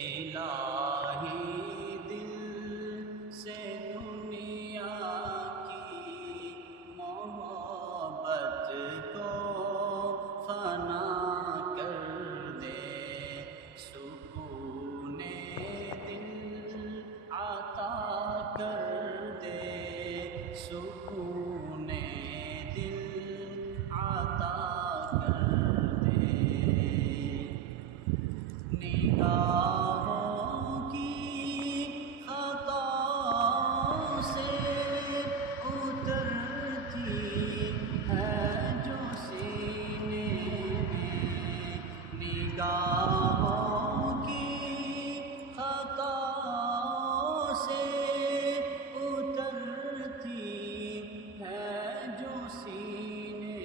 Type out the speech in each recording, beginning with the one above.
الہی دل سے دنیا کی محبت کو فنا کر دے، سکون دل عطا کر دے، سکون دل عطا کر دے۔ نگاہوں کی خطا سے اترتی ہے جو سینے میں، نگاہوں کی خطا سے اترتی ہے جو سینے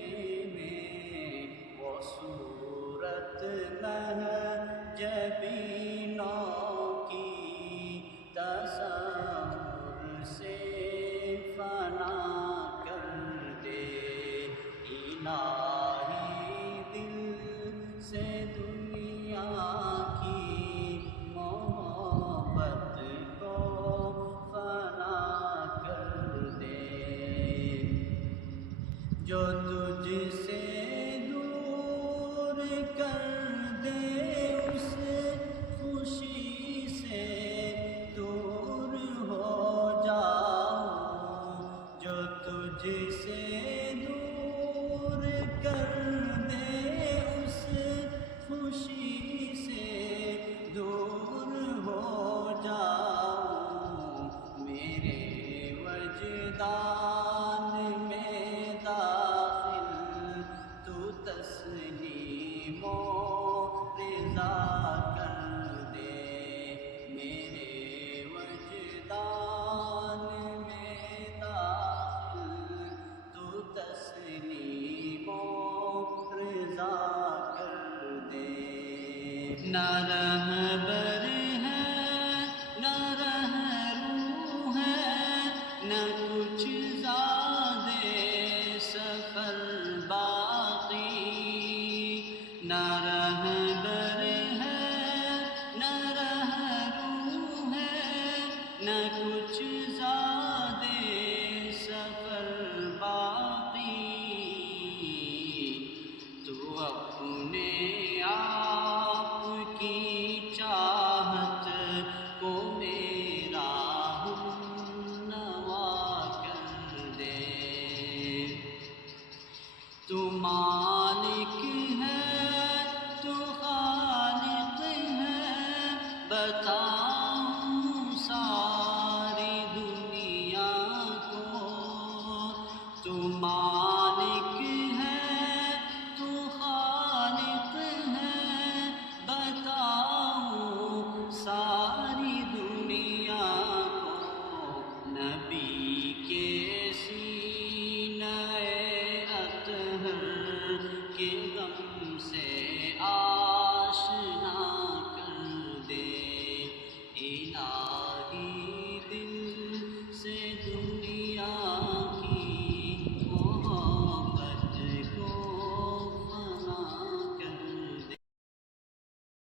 میں، وہ صورت جبینوں کی تصور سے فنا کر دے، الہی دل سے دنیا کی محبت کو فنا کر دے۔ جو تجھ سے دور کر دے اس خوشی سے دور ہو جاؤں، جو تجھ سے دور کر دے اس خوشی سے دور ہو جاؤں، میرے وجدان میں داخل تو تسلیم و رضا کر دے، میرے وجدان میں داخل تو تسلیم و رضا کر دے۔ نہ رہبر ہے نہ رہرو ہے، نہ کچھ زادِ سفر باقی، نہ رہبر ہے نہ رہرو ہے، نہ کچھ زادِ سفر باقی، تو اپنے آپ کی چاہت کو میرا ہمنوا کر دے۔ تو مالک ہے تو خالق ہے، بتا